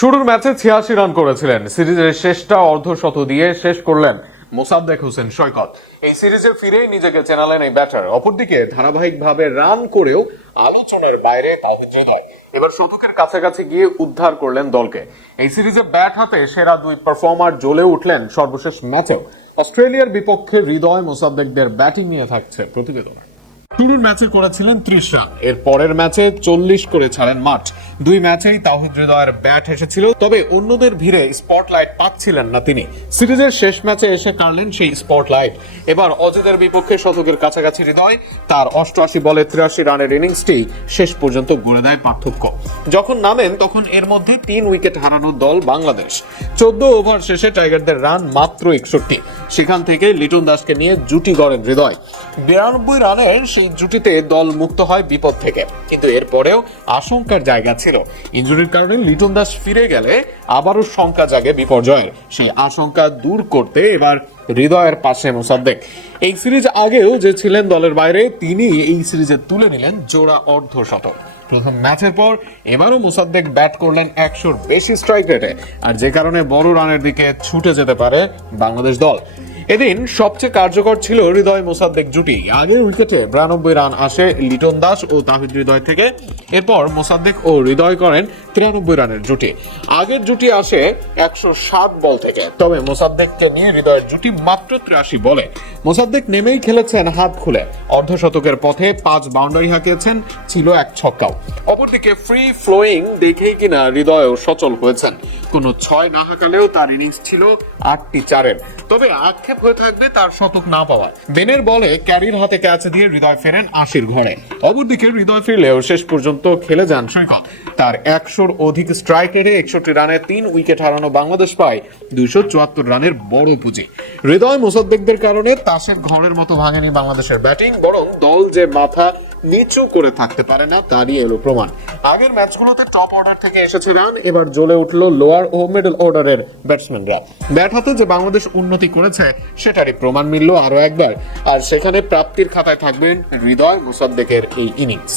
শুরুর ম্যাচে ৮৬ রান করেছিলেন। সিরিজের শেষটা অর্ধশত দিয়ে শেষ করলেন মোসাদ্দেক হোসেন সৈকত। এই সিরিজে ফিরেই নিজেকে চেনালেন এই ব্যাটার। অপরদিকে ধারাবাহিকভাবে রান করেও আলোচনার বাইরে তাওহিদ হৃদয় এবার শতকের কাছাকাছি গিয়ে উদ্ধার করলেন দলকে। এই সিরিজে ব্যাট হাতে সেরা দুই পারফর্মার জ্বলে উঠলেন সর্বশেষ ম্যাচেও। অস্ট্রেলিয়ার বিপক্ষে হৃদয় মোসাদ্দেকদের ব্যাটিং নিয়ে থাকছে প্রতিবেদন। শুরুর ম্যাচে করেছিলেন ৩০ রান, এর পরের ম্যাচে ৪০ করে ছাড়েন মাঠ। দুই ম্যাচেই তাওহিদ হৃদয়ের ব্যাট এসেছিল, তবে অন্যদের ভিড়ে স্পটলাইট পাচ্ছিলেন না তিনি। সিরিজের শেষ ম্যাচে এসে কাড়লেন সেই স্পটলাইট। এবার অজিতের বিপক্ষে শতকের কাছাকাছি হৃদয়। তার ৮৮ বলে ৮৩ রানের ইনিংসটি শেষ পর্যন্ত গড়ে দেয় পার্থক্য। যখন নামেন তখন এর মধ্যে ৩ উইকেট হারানো দল বাংলাদেশ। ১৪ ওভার শেষে টাইগারদের রান মাত্র ৬১। সেখান থেকে লিটন দাসকে নিয়ে জুটি গড়েন হৃদয়। ৯২ রানের সেই জুটিতে দল মুক্ত হয় বিপদ থেকে, কিন্তু এরপরেও আশঙ্কার জায়গা ছিল। ইনজুরির কারণে লিটন দাস ফিরে গেলে আবারও শঙ্কা জাগে বিপর্যয়ের। সেই আশঙ্কা দূর করতে এবার হৃদয়ের পাশে মোসাদ্দেক। এই সিরিজ আগেও যে ছিলেন দলের বাইরে, তিনি এই সিরিজে তুলে নিলেন জোড়া অর্ধশতক। প্রথম ম্যাচের পর এবারও মোসাদ্দেক ব্যাট করলেন ১০০-র বেশি স্ট্রাইক রেটে, আর যে কারণে বড় রানের দিকে ছুটে যেতে পারে বাংলাদেশ দল। এদিন সবচেয়ে কার্যকর ছিল হৃদয় মোসাদ্দেক জুটি। আগের উইকেটে ৯২ রান আসে লিটন দাস ও তাহিদ হৃদয় থেকে। এরপর মোসাদ্দেক ও হৃদয় করেন ৯৩ রানের জুটি। আগের জুটি আসে ১০৭ বল থেকে, তবে মোসাদ্দেককে নিয়ে হৃদয়ের জুটি মাত্র ৮৩ বলে। মোসাদ্দেক নেমেই খেলেছেন হাত খুলে। অর্ধশতকের পথে ৫ বাউন্ডারি হাঁকিয়েছেন, ছিল এক ছক্কাও। অপরদিকে ফ্রি ফ্লোয়িং দেখেই কিনা হৃদয়ও সচল হয়েছেন। কোনো ছয় না হাঁকালেও তার ইনিংস ছিল ৮টি চারের। তবে আক্ষেপ হয়ে থাকবে তার শতক না পাওয়া। বেনের বলে ক্যারির হাতে ক্যাচ দিয়ে হৃদয় ফেরেন ৮০-র ঘরে। অপরদিকে হৃদয় ফিরলেও শেষ পর্যন্ত খেলে যান সৈকত। তার ১০০-র অধিক স্ট্রাইক রেটে ৬১ রানে ৩ উইকেট হারানো বাংলাদেশ পায় ২৭৪ রানের বড় পুঁজি। হৃদয় মোসাদ্দেকদের কারণে তাসের ঘরের মতো ভাঙেনি বাংলাদেশের ব্যাটিং, বরং দল যে মাথা নিচু করে থাকতে পারে না তারই এলো প্রমাণ। আগের ম্যাচগুলোতে টপ অর্ডার থেকে এসেছে রান, এবার জ্বলে উঠল লোয়ার ও মিডল অর্ডারের ব্যাটসম্যানরা। ব্যাট হাতে যে বাংলাদেশ উন্নতি করেছে সেটারই প্রমাণ মিলল আরো একবার, আর সেখানে প্রাপ্তির খাতায় থাকবেন হৃদয় মোসাদ্দেকের এই ইনিংস।